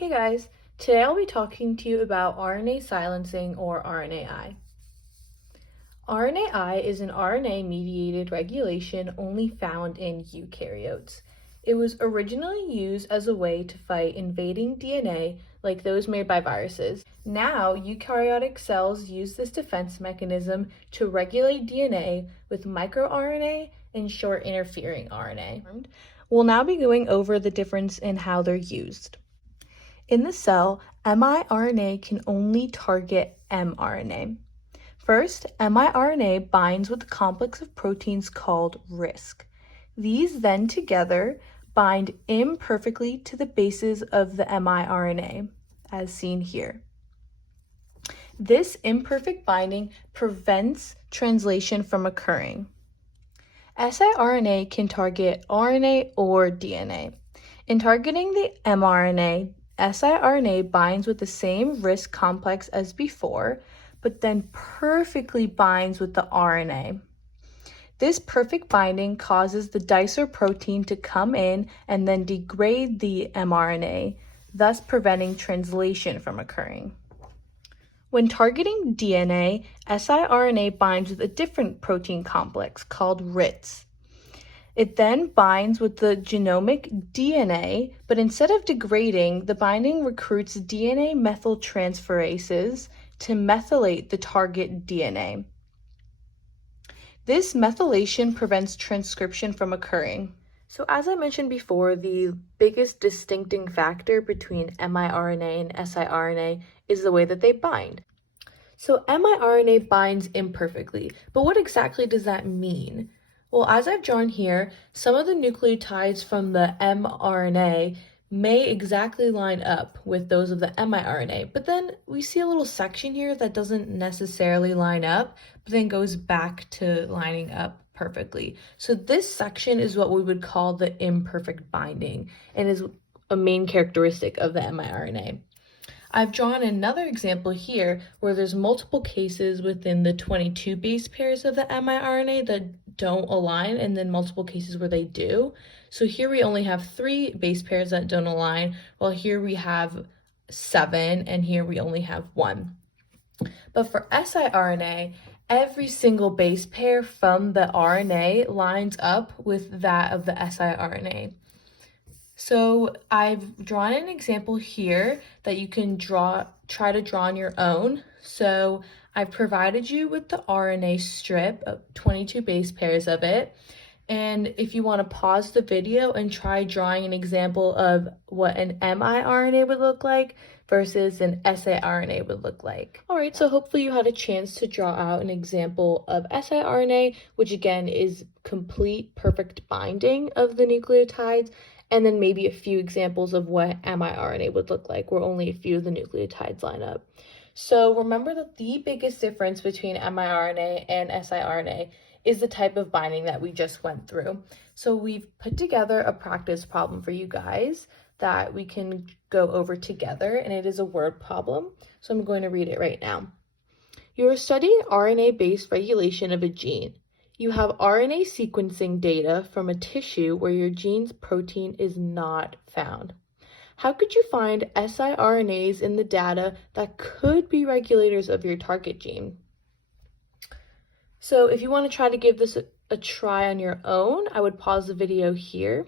Hey guys, today I'll be talking to you about RNA silencing or RNAi. RNAi is an RNA-mediated regulation only found in eukaryotes. It was originally used as a way to fight invading DNA like those made by viruses. Now, eukaryotic cells use this defense mechanism to regulate DNA with microRNA and short interfering RNA. We'll now be going over the difference in how they're used. In the cell, miRNA can only target mRNA. First, miRNA binds with a complex of proteins called RISC. These then together bind imperfectly to the bases of the miRNA, as seen here. This imperfect binding prevents translation from occurring. siRNA can target RNA or DNA. In targeting the mRNA, siRNA binds with the same RISC complex as before, but then perfectly binds with the RNA. This perfect binding causes the dicer protein to come in and then degrade the mRNA, thus preventing translation from occurring. When targeting DNA, siRNA binds with a different protein complex called RITs. It then binds with the genomic DNA, but instead of degrading, the binding recruits DNA methyltransferases to methylate the target DNA. This methylation prevents transcription from occurring. So as I mentioned before, the biggest distincting factor between miRNA and siRNA is the way that they bind. So miRNA binds imperfectly, but what exactly does that mean? Well, as I've drawn here, some of the nucleotides from the mRNA may exactly line up with those of the miRNA, but then we see a little section here that doesn't necessarily line up, but then goes back to lining up perfectly. So this section is what we would call the imperfect binding and is a main characteristic of the miRNA. I've drawn another example here where there's multiple cases within the 22 base pairs of the miRNA that don't align, and then multiple cases where they do. So here we only have 3 base pairs that don't align, while here we have 7, and here we only have 1. But for siRNA, every single base pair from the RNA lines up with that of the siRNA. So I've drawn an example here that you can try to draw on your own. So I've provided you with the RNA strip of 22 base pairs of it. And if you want to pause the video and try drawing an example of what an miRNA would look like versus an siRNA would look like. All right, so hopefully you had a chance to draw out an example of siRNA, which again is complete perfect binding of the nucleotides, and then maybe a few examples of what miRNA would look like, where only a few of the nucleotides line up. So remember that the biggest difference between miRNA and siRNA is the type of binding that we just went through. So we've put together a practice problem for you guys that we can go over together, and it is a word problem. So I'm going to read it right now. You are studying RNA-based regulation of a gene. You have RNA sequencing data from a tissue where your gene's protein is not found. How could you find siRNAs in the data that could be regulators of your target gene? So if you want to try to give this a try on your own, I would pause the video here.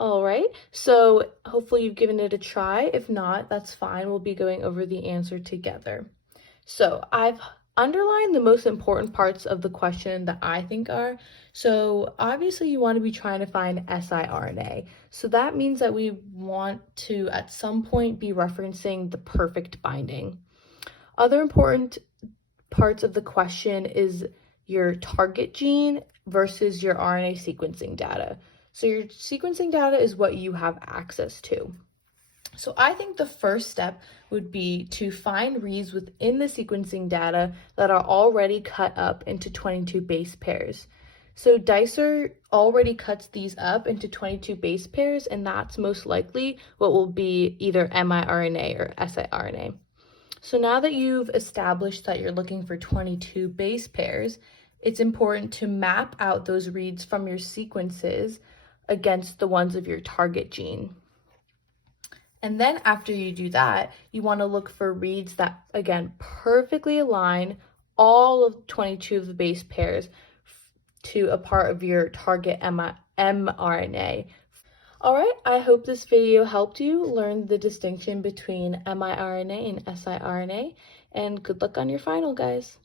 All right, so hopefully you've given it a try. If not, that's fine. We'll be going over the answer together. So I've underline the most important parts of the question that I think are. So obviously you want to be trying to find siRNA. So that means that we want to at some point be referencing the perfect binding. Other important parts of the question is your target gene versus your RNA sequencing data. So your sequencing data is what you have access to. So I think the first step would be to find reads within the sequencing data that are already cut up into 22 base pairs. So Dicer already cuts these up into 22 base pairs, and that's most likely what will be either miRNA or siRNA. So now that you've established that you're looking for 22 base pairs, it's important to map out those reads from your sequences against the ones of your target gene. And then after you do that, you want to look for reads that, again, perfectly align all of 22 of the base pairs to a part of your target mRNA. All right, I hope this video helped you learn the distinction between miRNA and siRNA, and good luck on your final, guys.